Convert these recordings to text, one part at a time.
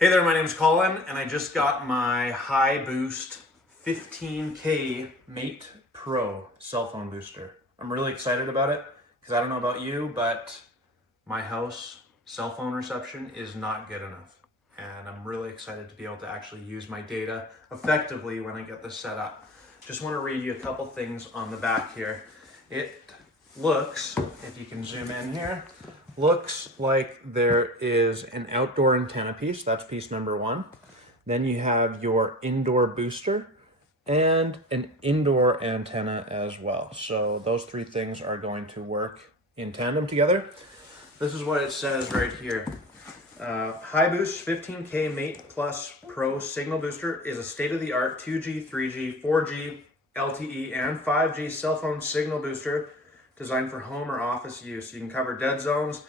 Hey there, my name is Colin, and I just got my HiBoost 15K Mate Pro cell phone booster. I'm really excited about it because I don't know about you, but my house cell phone reception is not good enough. And I'm really excited to be able to actually use my data effectively when I get this set up. Just want to read you a couple things on the back here. It looks, if you can zoom in here, looks like there is an outdoor antenna piece. That's piece number one. Then you have your indoor booster and an indoor antenna as well. So those three things are going to work in tandem together. This is what it says right here. HiBoost 15K Mate Plus Pro Signal Booster is a state-of-the-art 2G, 3G, 4G, LTE, and 5G cell phone signal booster designed for home or office use. You can cover dead zones,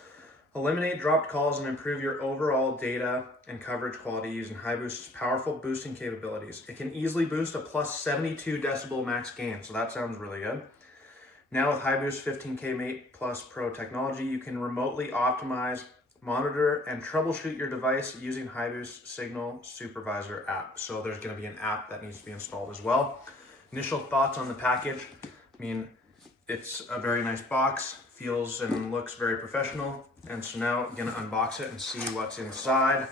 eliminate dropped calls, and improve your overall data and coverage quality using HiBoost's powerful boosting capabilities. It can easily boost a plus 72 decibel max gain, so that sounds really good. Now with HiBoost 15K Mate Plus Pro technology, you can remotely optimize, monitor, and troubleshoot your device using HiBoost Signal Supervisor app. So there's going to be an app that needs to be installed as well. Initial thoughts on the package. I mean, it's a very nice box, feels and looks very professional. And so now I'm gonna unbox it and see what's inside.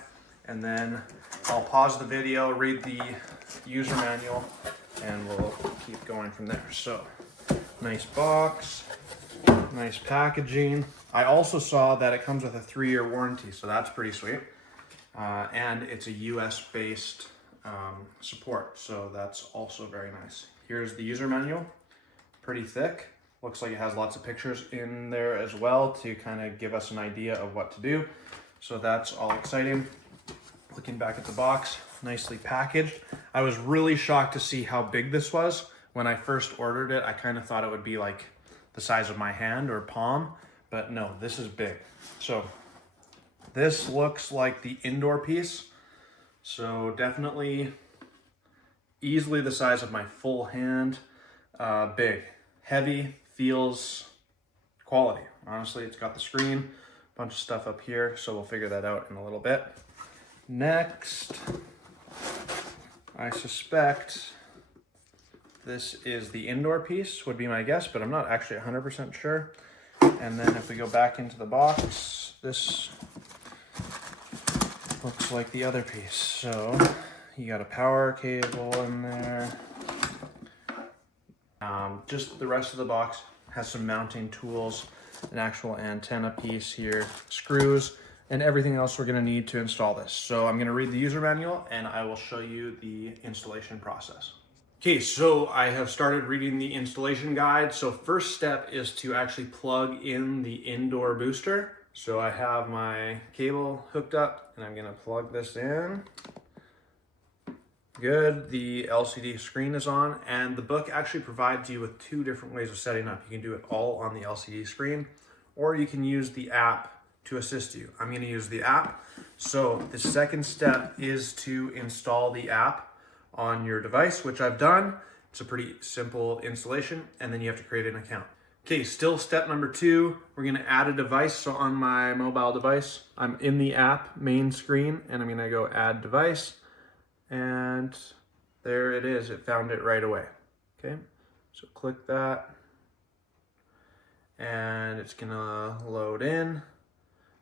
And then I'll pause the video, read the user manual, and we'll keep going from there. So, nice box, nice packaging. I also saw that it comes with a 3-year warranty, so that's pretty sweet. And it's a US-based support, so that's also very nice. Here's the user manual, pretty thick. Looks like it has lots of pictures in there as well to kind of give us an idea of what to do. So that's all exciting. Looking back at the box, nicely packaged. I was really shocked to see how big this was. When I first ordered it, I kind of thought it would be like the size of my hand or palm, but no, this is big. So this looks like the indoor piece. So definitely easily the size of my full hand, big, heavy, feels quality. Honestly, it's got the screen, a bunch of stuff up here, so we'll figure that out in a little bit. Next, I suspect this is the indoor piece, would be my guess, but I'm not actually 100% sure. And then if we go back into the box, this looks like the other piece. So you got a power cable in there. Just the rest of the box has some mounting tools, an actual antenna piece here, screws, and everything else we're gonna need to install this. So I'm gonna read the user manual and I will show you the installation process. Okay, so I have started reading the installation guide. So first step is to actually plug in the indoor booster. So I have my cable hooked up and I'm gonna plug this in. Good, the LCD screen is on, and the book actually provides you with 2 different ways of setting up. You can do it all on the LCD screen, or you can use the app to assist you. I'm gonna use the app. So the second step is to install the app on your device, which I've done. It's a pretty simple installation, and then you have to create an account. Okay, still step number 2, we're gonna add a device. So on my mobile device, I'm in the app main screen, and I'm gonna go add device. And there it is, it found it right away. Okay, so click that and it's gonna load in.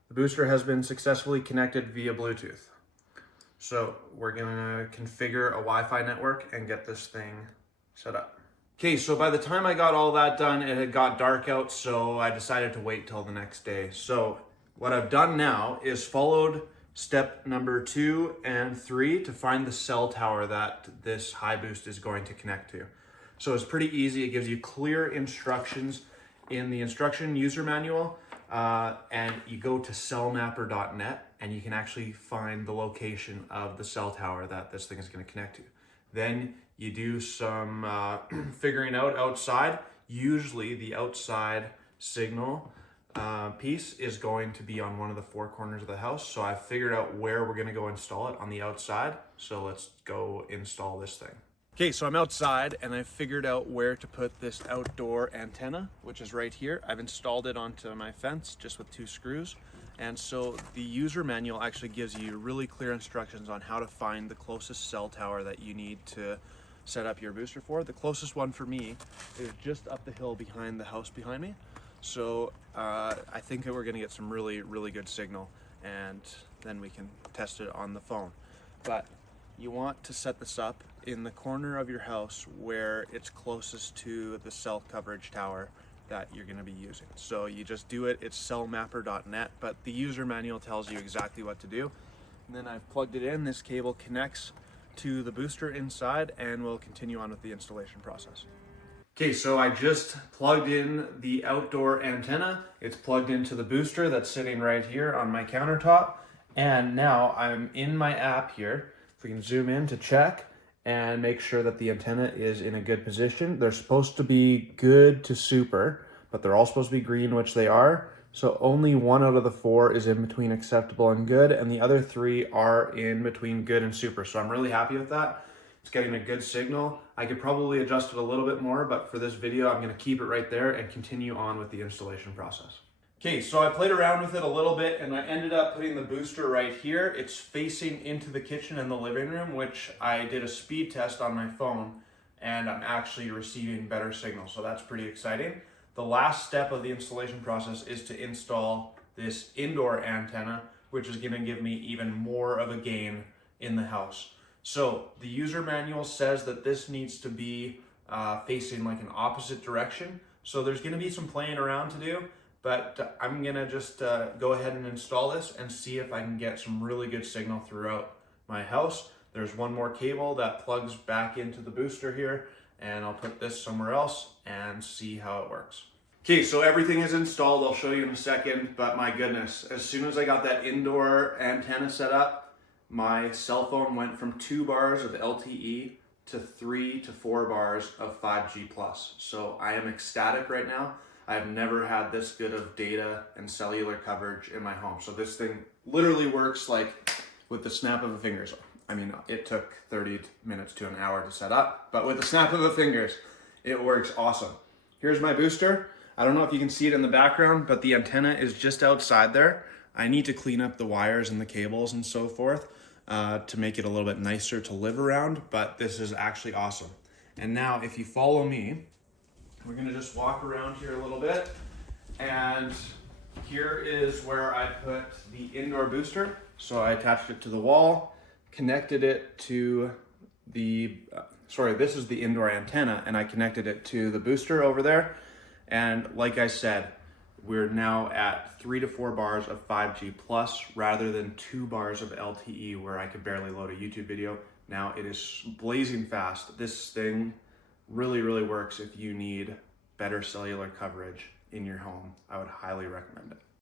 The booster has been successfully connected via Bluetooth. So we're gonna configure a Wi-Fi network and get this thing set up. Okay, so by the time I got all that done, it had got dark out, so I decided to wait till the next day. So what I've done now is followed step number 2 and 3 to find the cell tower that this HiBoost is going to connect to. So it's pretty easy. It gives you clear instructions in the instruction user manual, and you go to cellmapper.net and you can actually find the location of the cell tower that this thing is going to connect to. Then you do some figuring out outside. Usually the outside signal piece is going to be on one of the 4 corners of the house. So I figured out where we're gonna go install it on the outside. So let's go install this thing. Okay, so I'm outside and I figured out where to put this outdoor antenna, which is right here. I've installed it onto my fence just with 2 screws. And so the user manual actually gives you really clear instructions on how to find the closest cell tower that you need to set up your booster for. The closest one for me is just up the hill behind the house behind me. So I think that we're gonna get some really good signal, and then we can test it on the phone. But you want to set this up in the corner of your house where it's closest to the cell coverage tower that you're going to be using. So you just do it. It's cellmapper.net, but the user manual tells you exactly what to do. And then I've plugged it in. This cable connects to the booster inside, and we'll continue on with the installation process. Okay, so I just plugged in the outdoor antenna. It's plugged into the booster that's sitting right here on my countertop. And now I'm in my app here. If we can zoom in to check and make sure that the antenna is in a good position. They're supposed to be good to super, but they're all supposed to be green, which they are. So only 1 out of the 4 is in between acceptable and good, and the other 3 are in between good and super. So I'm really happy with that. It's getting a good signal. I could probably adjust it a little bit more, but for this video, I'm gonna keep it right there and continue on with the installation process. Okay, so I played around with it a little bit and I ended up putting the booster right here. It's facing into the kitchen and the living room, which I did a speed test on my phone, and I'm actually receiving better signal, so that's pretty exciting. The last step of the installation process is to install this indoor antenna, which is gonna give me even more of a gain in the house. So the user manual says that this needs to be facing like an opposite direction. So there's gonna be some playing around to do, but I'm gonna just go ahead and install this and see if I can get some really good signal throughout my house. There's one more cable that plugs back into the booster here, and I'll put this somewhere else and see how it works. Okay, so everything is installed. I'll show you in a second, but my goodness, as soon as I got that indoor antenna set up, my cell phone went from 2 bars of LTE to 3 to 4 bars of 5G plus. So I am ecstatic right now. I've never had this good of data and cellular coverage in my home. So this thing literally works like with the snap of a fingers. I mean, it took 30 minutes to an hour to set up, but with the snap of the fingers, it works awesome. Here's my booster. I don't know if you can see it in the background, but the antenna is just outside there. I need to clean up the wires and the cables and so forth to make it a little bit nicer to live around, but this is actually awesome. And now if you follow me, we're gonna just walk around here a little bit, and here is where I put the indoor booster. So I attached it to the wall, connected it to the, this is the indoor antenna, and I connected it to the booster over there. And like I said, we're now at 3 to 4 bars of 5G plus rather than 2 bars of LTE where I could barely load a YouTube video. Now it is blazing fast. This thing really works if you need better cellular coverage in your home. I would highly recommend it.